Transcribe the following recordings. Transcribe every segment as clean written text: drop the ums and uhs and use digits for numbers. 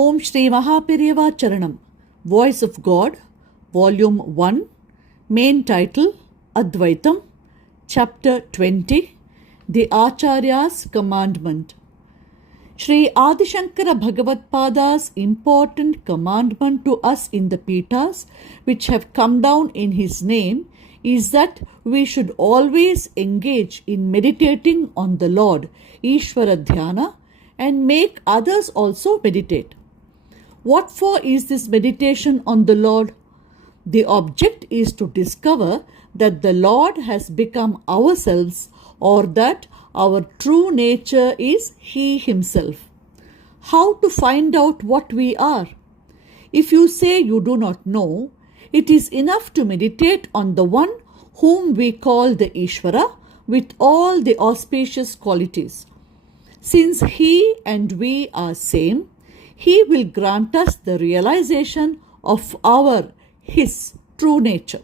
Om Sri Mahaperiyava Charanam. Voice of God, Volume 1, Main Title, Advaitam, Chapter 20, The Acharya's Commandment. Sri Adi Shankara Bhagavatpada's important commandment to us in the Pitas, which have come down in his name, is that we should always engage in meditating on the Lord, Ishvara Dhyana, and make others also meditate. What for is this meditation on the Lord? The object is to discover that the Lord has become ourselves, or that our true nature is He Himself. How to find out what we are? If you say you do not know, it is enough to meditate on the one whom we call the Ishvara with all the auspicious qualities. Since He and we are same, He will grant us the realization of His true nature.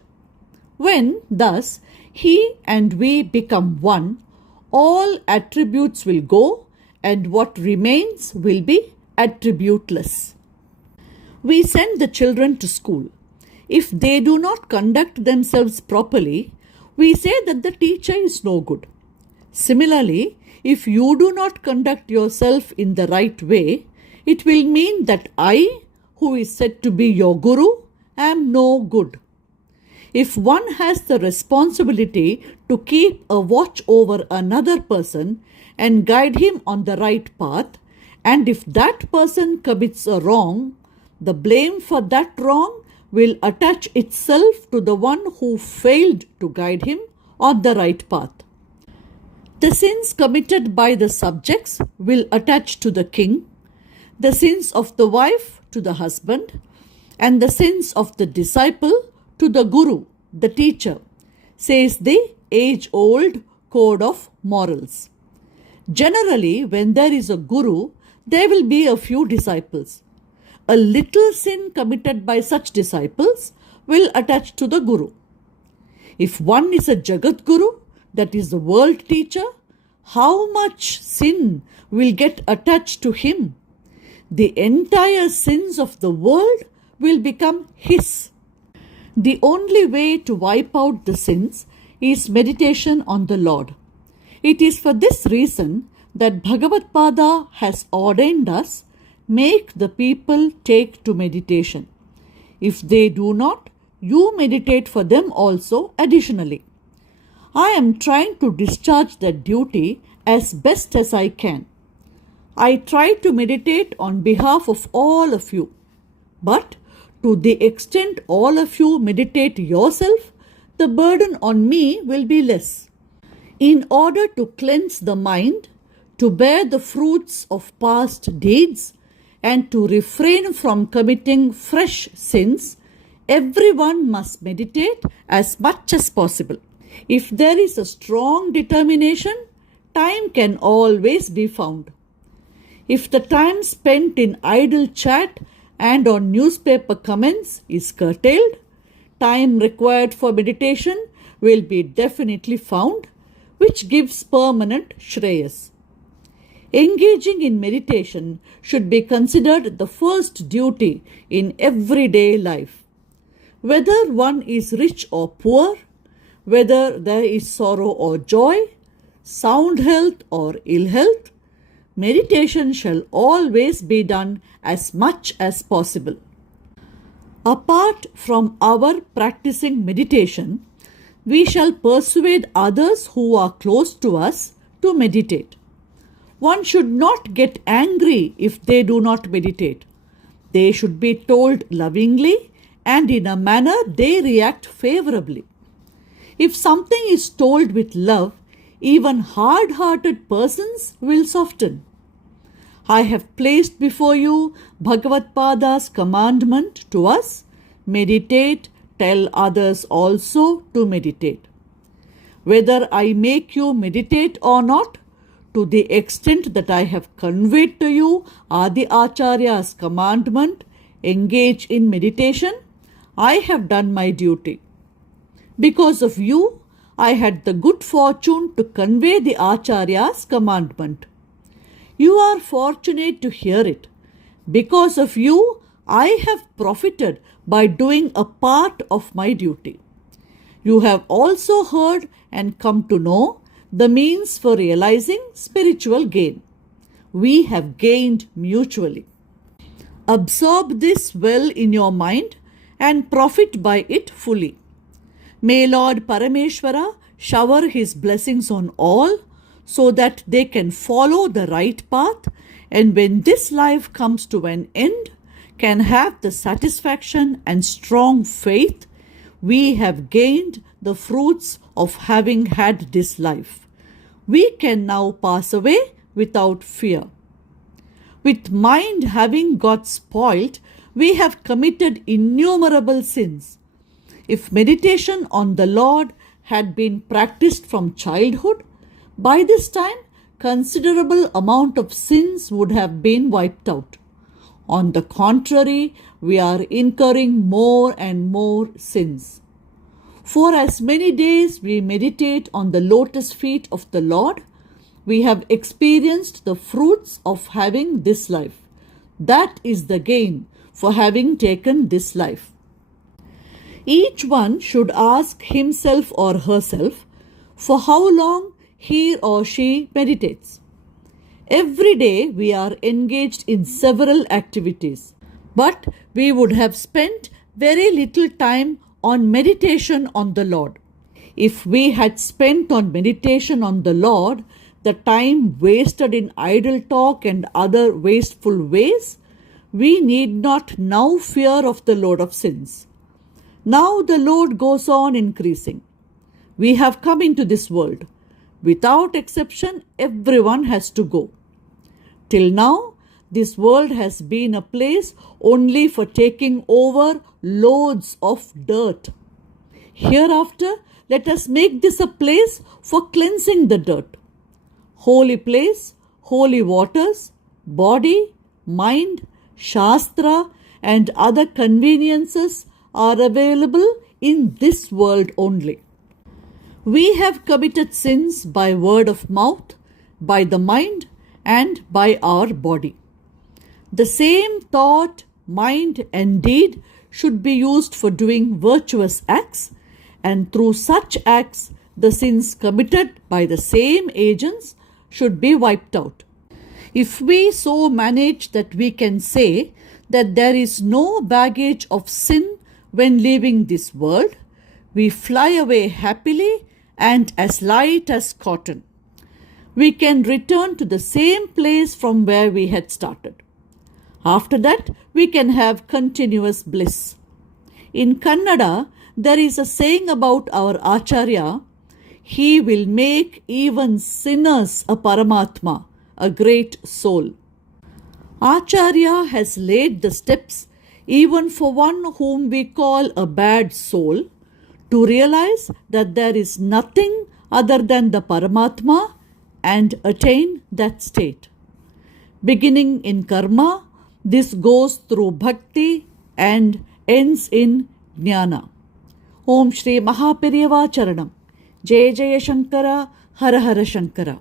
When, thus, He and we become one, all attributes will go, and what remains will be attributeless. We send the children to school. If they do not conduct themselves properly, we say that the teacher is no good. Similarly, if you do not conduct yourself in the right way, it will mean that I, who is said to be your Guru, am no good. If one has the responsibility to keep a watch over another person and guide him on the right path, and if that person commits a wrong, the blame for that wrong will attach itself to the one who failed to guide him on the right path. The sins committed by the subjects will attach to the king, the sins of the wife to the husband, and the sins of the disciple to the Guru, the teacher, says the age-old code of morals. Generally, when there is a Guru, there will be a few disciples. A little sin committed by such disciples will attach to the Guru. If one is a Jagat Guru, that is the world teacher, how much sin will get attached to him? The entire sins of the world will become his. The only way to wipe out the sins is meditation on the Lord. It is for this reason that Bhagavatpada has ordained us, make the people take to meditation. If they do not, you meditate for them also additionally. I am trying to discharge that duty as best as I can. I try to meditate on behalf of all of you. But to the extent all of you meditate yourself, the burden on me will be less. In order to cleanse the mind, to bear the fruits of past deeds, and to refrain from committing fresh sins, everyone must meditate as much as possible. If there is a strong determination, time can always be found. If the time spent in idle chat and on newspaper comments is curtailed, time required for meditation will be definitely found, which gives permanent shreyas. Engaging in meditation should be considered the first duty in everyday life. Whether one is rich or poor, whether there is sorrow or joy, sound health or ill health, meditation shall always be done as much as possible. Apart from our practicing meditation, we shall persuade others who are close to us to meditate. One should not get angry if they do not meditate. They should be told lovingly and in a manner they react favorably. If something is told with love, even hard-hearted persons will soften. I have placed before you Bhagavatpada's commandment to us, meditate, tell others also to meditate. Whether I make you meditate or not, to the extent that I have conveyed to you Adi Acharya's commandment, engage in meditation, I have done my duty. Because of you, I had the good fortune to convey the Acharya's commandment. You are fortunate to hear it. Because of you, I have profited by doing a part of my duty. You have also heard and come to know the means for realizing spiritual gain. We have gained mutually. Absorb this well in your mind and profit by it fully. May Lord Parameshwara shower his blessings on all so that they can follow the right path, and when this life comes to an end, can have the satisfaction and strong faith we have gained the fruits of having had this life. We can now pass away without fear. With mind having got spoilt, we have committed innumerable sins. If meditation on the Lord had been practiced from childhood, by this time considerable amount of sins would have been wiped out. On the contrary, we are incurring more and more sins. For as many days we meditate on the lotus feet of the Lord, we have experienced the fruits of having this life. That is the gain for having taken this life. Each one should ask himself or herself for how long he or she meditates. Every day we are engaged in several activities, but we would have spent very little time on meditation on the Lord. If we had spent on meditation on the Lord the time wasted in idle talk and other wasteful ways, we need not now fear of the load of sins. Now the load goes on increasing. We have come into this world. Without exception, everyone has to go. Till now, this world has been a place only for taking over loads of dirt. Hereafter, let us make this a place for cleansing the dirt. Holy place, holy waters, body, mind, Shastra and other conveniences are available in this world only. We have committed sins by word of mouth, by the mind, and by our body. The same thought, mind, and deed should be used for doing virtuous acts, and through such acts, the sins committed by the same agents should be wiped out. If we so manage that we can say that there is no baggage of sin when leaving this world, we fly away happily and as light as cotton. We can return to the same place from where we had started. After that, we can have continuous bliss. In Kannada, there is a saying about our Acharya, he will make even sinners a Paramatma, a great soul. Acharya has laid the steps even for one whom we call a bad soul to realize that there is nothing other than the Paramatma and attain that state. Beginning in karma, this goes through bhakti and ends in jnana. Om Sri Mahaperiyava Charanam. Jai Jai Shankara, Hara Hara Shankara.